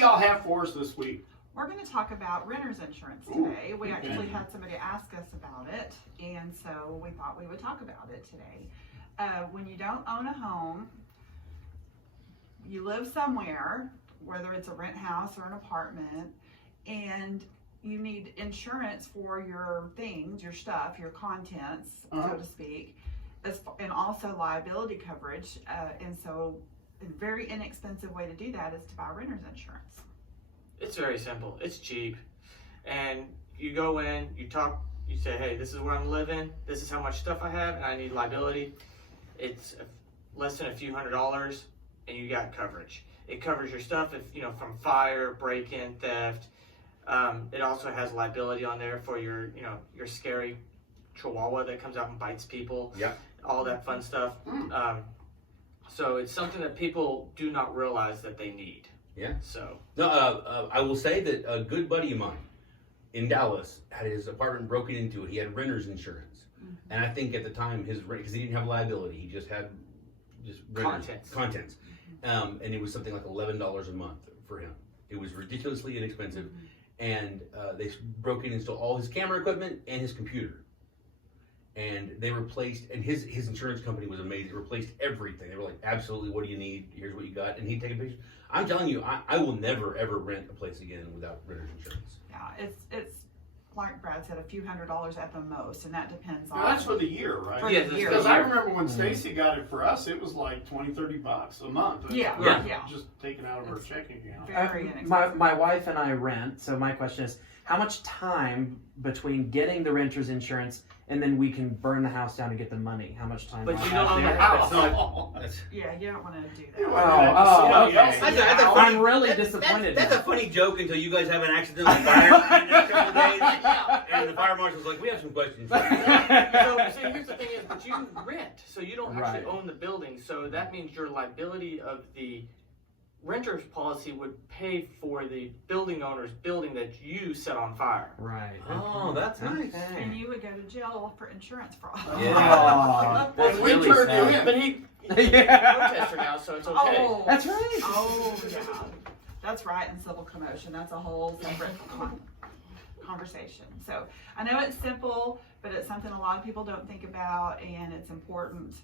y'all have for us this week? We're going to talk about renter's insurance today. We actually had somebody ask us about it, and so we thought we would talk about it today. When you don't own a home, you live somewhere, whether it's a rent house or an apartment, and you need insurance for your things, your stuff, your contents, so to speak, and also liability coverage. And so a very inexpensive way to do that is to buy renter's insurance. It's very simple. It's cheap. And you go in, you talk, you say, hey, this is where I'm living, this is how much stuff I have, and I need liability. It's less than a few $100s, and you got coverage. It covers your stuff if, from fire, break-in, theft. It also has liability on there for your scary chihuahua that comes out and bites people. Yeah. All that fun stuff. So it's something that people do not realize that they need. Yeah. So. No, I will say that a good buddy of mine in Dallas had his apartment broken into. He had renter's insurance, and I think at the time because he didn't have liability, he just had contents, and it was something like $11 a month for him. It was ridiculously inexpensive, and they broke in and stole all his camera equipment and his computer. And they replaced, and his insurance company was amazing. It replaced everything. They were like, absolutely, what do you need? Here's what you got. And he'd take a picture. I'm telling you, I will never, ever rent a place again without renter's insurance. Yeah, it's like Brad said, a few $100s at the most, and that depends on... Now that's for the year, right? For the year. Because I remember when Stacy got it for us, it was like $20-$30 a month. Yeah. Just taken out of her checking account. Very inexpensive. My wife and I rent, so my question is, how much time between getting the renter's insurance and then we can burn the house down to get the money? How much time? But you don't own the house. Yeah, you don't want to do that. Okay. I'm really disappointed. That's a funny joke until you guys have an accidental fire in a couple of days, and the fire marshal's like, we have some questions. So here's the thing is, but you rent, so you don't actually own the building. So that means your liability of the renter's policy would pay for the building owner's building that you set on fire. Right. Oh, that's nice. And you would go to jail for insurance fraud. Yeah. Well, we turned you in. But he's a protester now, so it's okay. Oh, that's right. Oh, yeah. That's right, in civil commotion. That's a whole separate conversation. So I know it's simple, but it's something a lot of people don't think about, and it's important,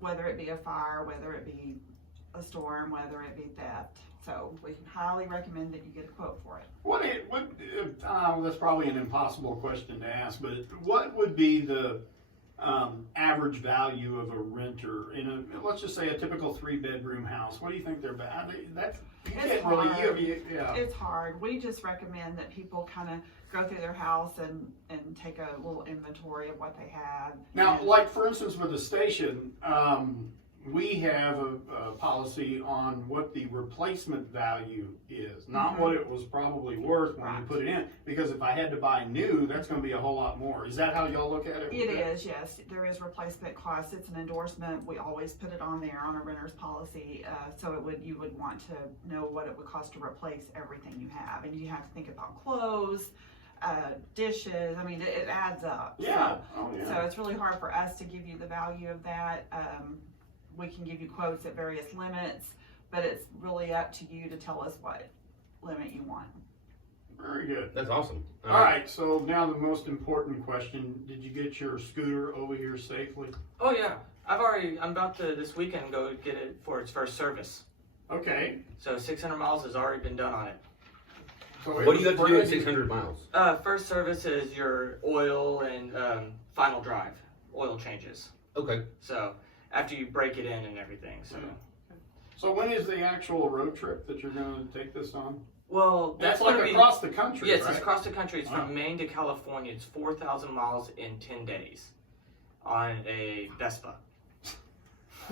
whether it be a fire, whether it be a storm, whether it be theft. So we can highly recommend that you get a quote for it. That's probably an impossible question to ask, but what would be the average value of a renter in a, let's just say, a typical 3-bedroom house? What do you think they're bad? It's hard. We just recommend that people kind of go through their house and take a little inventory of what they have. Now, like for instance, with the station, we have a policy on what the replacement value is, not what it was probably worth when you put it in. Because if I had to buy new, that's going to be a whole lot more. Is that how y'all look at it? It is, yes. There is replacement cost. It's an endorsement. We always put it on there on a renter's policy, so you would want to know what it would cost to replace everything you have, and you have to think about clothes. Dishes. I mean, it adds up. Yeah. So it's really hard for us to give you the value of that. We can give you quotes at various limits, but it's really up to you to tell us what limit you want. Very good. That's awesome. All right, so now the most important question. Did you get your scooter over here safely? Oh yeah. I'm about to this weekend go get it for its first service. Okay. So 600 miles has already been done on it. So what do you have to do at 600 miles? First service is your oil and final drive, oil changes. Okay. So after you break it in and everything. So when is the actual road trip that you're going to take this on? Well, that's like across the country. Yes, right? It's across the country. It's from Maine to California. It's 4,000 miles in 10 days on a Vespa.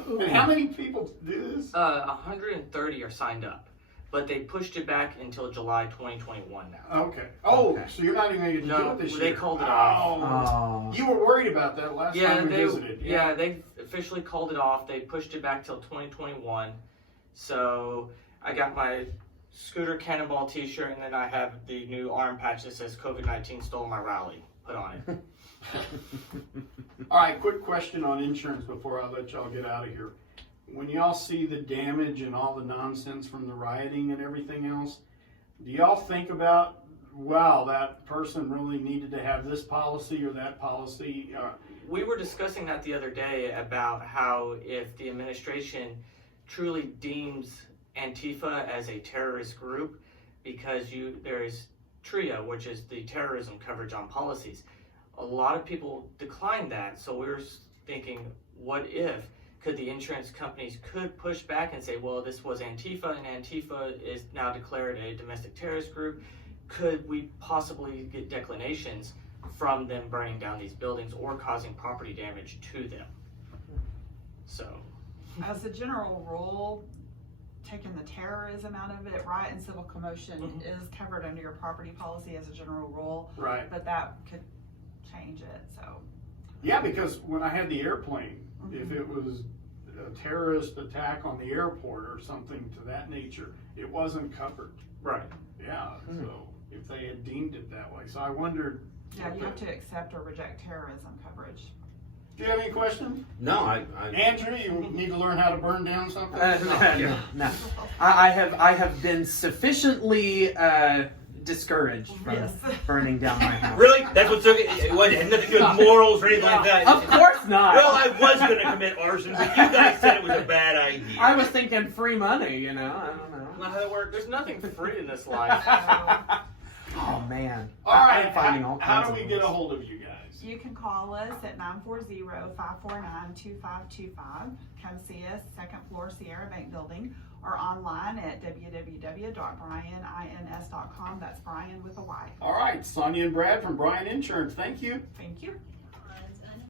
And how many people do this? 130 are signed up. But they pushed it back until July 2021 now. Okay. Oh, so you're not even going to do it this year? They called it off. Oh. You were worried about that last time we visited. Yeah, they officially called it off. They pushed it back till 2021. So I got my Scooter Cannonball t-shirt, and then I have the new arm patch that says COVID-19 stole my rally put on it. All right, quick question on insurance before I let y'all get out of here. When y'all see the damage and all the nonsense from the rioting and everything else, do y'all think about, wow, that person really needed to have this policy or that policy? We were discussing that the other day about how if the administration truly deems Antifa as a terrorist group, because there's TRIA, which is the terrorism coverage on policies. A lot of people decline that, so we were thinking, what if? Could the insurance companies could push back and say, well, this was Antifa, and Antifa is now declared a domestic terrorist group. Could we possibly get declinations from them burning down these buildings or causing property damage to them? So, as a general rule, taking the terrorism out of it, riot and civil commotion is covered under your property policy as a general rule. Right. But that could change it, so. Yeah, because when I had the airplane, if it was a terrorist attack on the airport or something to that nature, it wasn't covered. right. Yeah, so if they had deemed it that way. So I wondered. Yeah, you have to accept or reject terrorism coverage. Do you have any questions? No, I Andrew, you need to learn how to burn down something? No. I have been sufficiently discouraged from Yes. burning down my house. really, that's what took it. It had nothing to do with morals or anything like that. Of course not. Well, I was going to commit arson, but you guys said it was a bad idea. I was thinking free money, you know. I don't know. Not how that works. There's nothing free in this life. Oh man. All right, I'm finding all how kinds do of we get a ways. hold of you guys? You can call us at 940-549-2525. Come see us, second floor Sierra Bank Building, or online at www.brianins.com. That's Brian with a Y. All right, Sonia and Brad from Bryan Insurance. Thank you. Thank you.